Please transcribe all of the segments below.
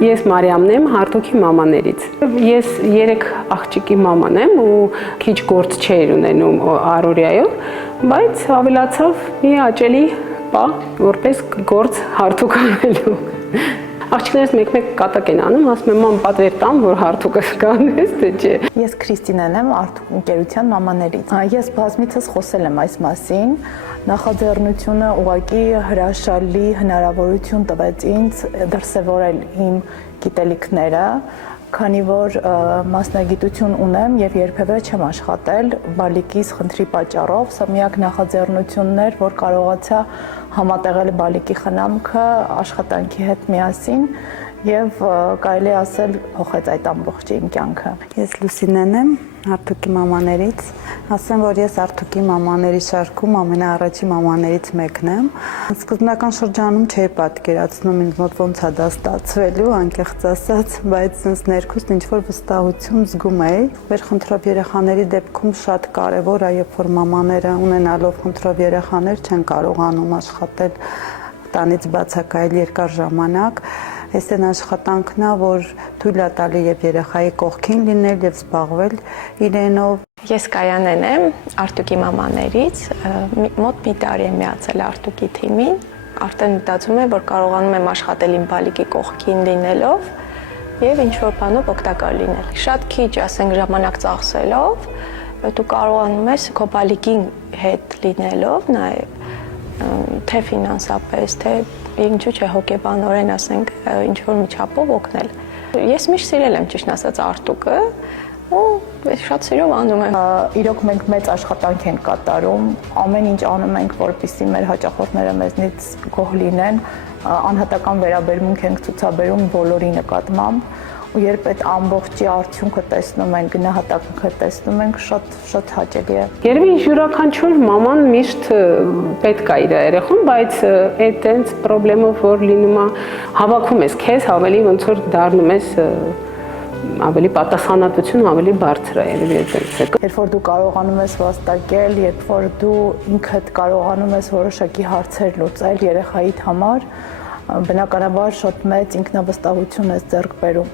Ես Մարիամն եմ, Հարթուկի մամաներից։ Ես 3 աղջիկի մաման եմ ու քիչ գործ չէր ունենում առօրյայով, բայց ավելացավ մի աճելի պահ, որպես գործ Հարթուկ անելու։ Աղջիկներս մեկ-մեկ կատակ են անում, ասում եմ, մամ, պատվեր տամ, որ Հարթուկը կանես, թե չէ։ Ես Քրիստինեն եմ, Արթուկ ընկերության մամաներից։ Ես բազմիցս խոսել եմ այս մասին։ Նախաձեռնությունը ուղղակի հրաշալի հնարավորություն տվեց ինձ դրսևորել իմ գիտելիքները, քանի որ մասնագիտություն ունեմ եւ երբևէ չեմ աշխատել բալիկիս խնդրի պատճառով, սա միակ նախաձեռնությունն էր, որ կարողացա համատեղել բալիկի խնամքը աշխատանքի հետ միասին եւ կարելի ասել փոխեց այդ ամբողջ իմ կյանքը։ Ես Լուսինեն եմ, Արթուկի մամաներից, ասեմ, որ ես Արթուկի մամաների շարքում ամենաառաջի մամաներից մեկն եմ։ Սկզբնական շրջանում չէի պատկերացնում ինձ մոտ ոնց է դա ստացվելու, անկեղծ ասած, բայց ինձ ներքուստ ինչ-որ վստահություն զգում էի։ Վերխնդրով երեխաների դեպքում շատ կարևոր է, երբ որ մամաները ունենալով խնդրով երեխաներ չեն կարողանում աշխատել տանից բացակայել երկար ժամանակ, այս այն աշխատանքն է, որ թույլ է տալի եւ երեխայի կողքին լինել եւ զբաղվել իրենով։ Ես Կայանեն եմ, Արթուկի մամաներից, մոտ մի տարի եմ միացել Արթուկի թիմին, արդեն մտածում եմ, որ կարողանում եմ աշխատել իմ բալիկի կողքին լինելով եւ ինչ-որ բանով օգտակար լինել։ Շատ քիչ, ասենք, ժամանակ ծախսելով, դու կարողանում ես քո բալիկի հետ լինելով նաեւ թե ֆինանսապես, թե ինչու՞ չէ հոգեբանորեն, ասենք, ինչ-որ միջապով օգնել։ Ես միշտ սիրել եմ, ճիշտ ասած, Արթուկը ու շատ սիրով անում եմ։ Իրոք մենք մեծ աշխատանք ենք կատարում, ամեն ինչ անում ենք, որպեսզի մեր հաճախորդները մեզնից գոհ լինեն, անհատական վերաբերմունք ենք ցուցաբերում բոլորի նկատմամբ ու երբ այդ ամբողջի արդյունքը տեսնում ենք, գնահատականքը տեսնում ենք, շատ հաճելի է։ Երևի յուրաքանչյուր մաման միշտ պետք է իր երեխուն, բայց այդ այնց խնդրելով որ լինում է հավաքում ես քեզ, ավելի ոնց որ դառնում ես ավելի պատասխանատվություն ավելի բարձր է երևի այդպես է։ Երբ որ դու կարողանում ես վաստակել, երբ որ դու ինքդ կարողանում ես որոշակի հարցեր լուծել երեխայիդ համար, բնականաբար շատ մեծ ինքնավստահություն ես ձեռք բերում։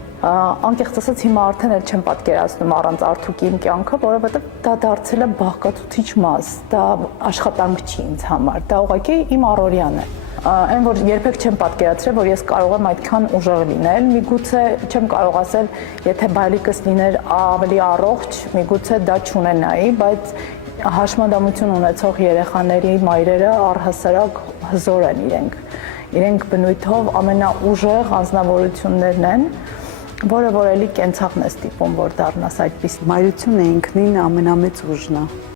Անկեղծ ասած հիմա արդեն էլ չեմ պատկերացնում առանց Արթուկի իմ կյանքը, որովհետև դա դարձել է բաղկացուցիչ մաս, դա աշխատանք չի ինձ համար, դա ուղղակի իմ առօրյան է։ Այն որ երբեք չեմ պատկերացրել, որ ես կարող եմ այդքան ուժեղ լինել, միգուցե չեմ կարող ասել, եթե բալիկս լիներ ավելի առողջ, միգուցե դա չունենայի, բայց հաշմանդամություն ունեցող երեխաների մայրերը առհասարակ հզոր են իրենք բնույթով ամենաուժեղ անձնավորություններն են, որը որ էլի կենցաղն է ստիպում, որ դառնաս այդպես։ Մայրությունը ինքնին ամենամեծ ուժն է։